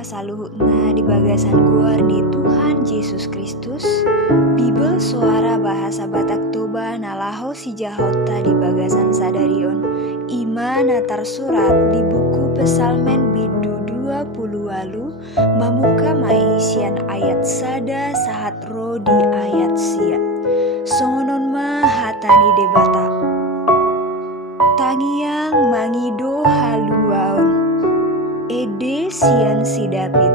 percaya saluhutna di bagasan guar di Tuhan Yesus Kristus. Bibel suara bahasa Batak Toba nalaho si jahota di bagasan sadarion. Ima natar surat di buku Pesalmen bidu 20 walu mamuka maisian ayat sada sahat ro di ayat sia. Songonon ma hatani debata. Tangiang mangido haluaon. Ede sian si David.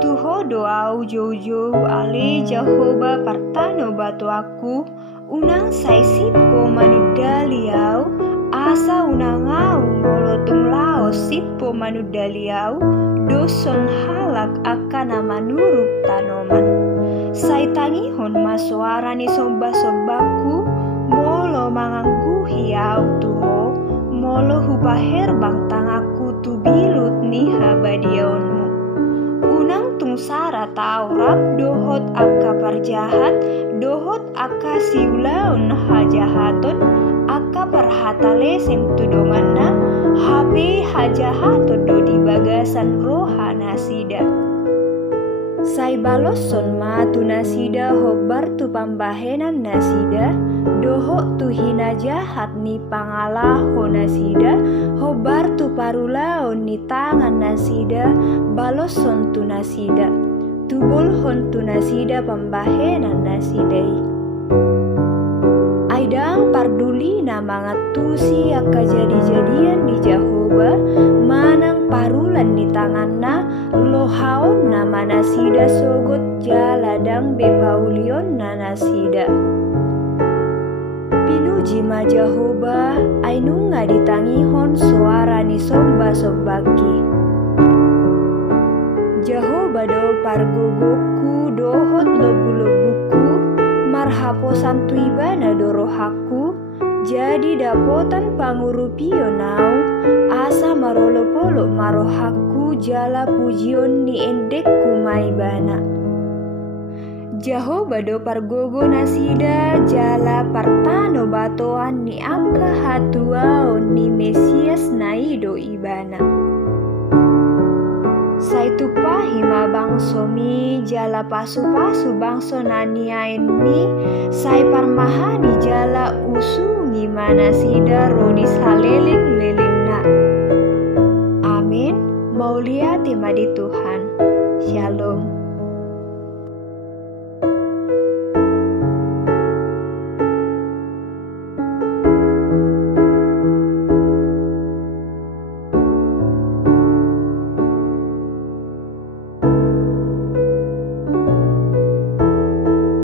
Tuho doau jauh-jauh ale Jehovah partano batu aku. Unang sai sipo manudaliau. Asa unang au molotung lao sipo manudaliau. Doson halak akan manuruk tanoman. Sai tangihon masuara ni somba-sombaku. Molo mangangguhi au tuho. Molo hubaher bang tangaku tu bilut ni habadionmu. Unang tung sara taurap dohot akka parjahat. Dohot akka siulaun hajahaton. Akka parhata lesem tudonganna. Habe hajahaton do di bagasan rohana sida. Sai baloson ma tu nasida hobar tu pambahenan nasida. Doho tu hina jahat ni pangalaho nasida. Hobar tu parulaon ni tangan nasida. Baloson tu nasida. Tubulhon tu nasida pambahenan nasidai. Aidang parduli na mangatusi akka jadi-jadian di Jehovah. Manang parulan di tanganna. Lohaon na manasida sogot jaladang bepaulion na nasida. Pinuji ma Jehovah ainunga ditangihon suara ni somba-sombaki. Jehovah do pargogoku dohot lobu-lobuku. Marhapo santu ibana dorohaku. Jadi dapotan pangurupio nau. Asa marolo-polo marohaku jala pujion ni endekku maibana. Jehovah do pargogo nasida jala partano batoan ni angka hatuaon ni Mesias naido ibana. Saitu pahima bangso mi jala pasu-pasu bangso naniain mi. Sai parmahani jala usungi manasida rodis haleling-leling na. Amin. Maulia tema di Tuhan.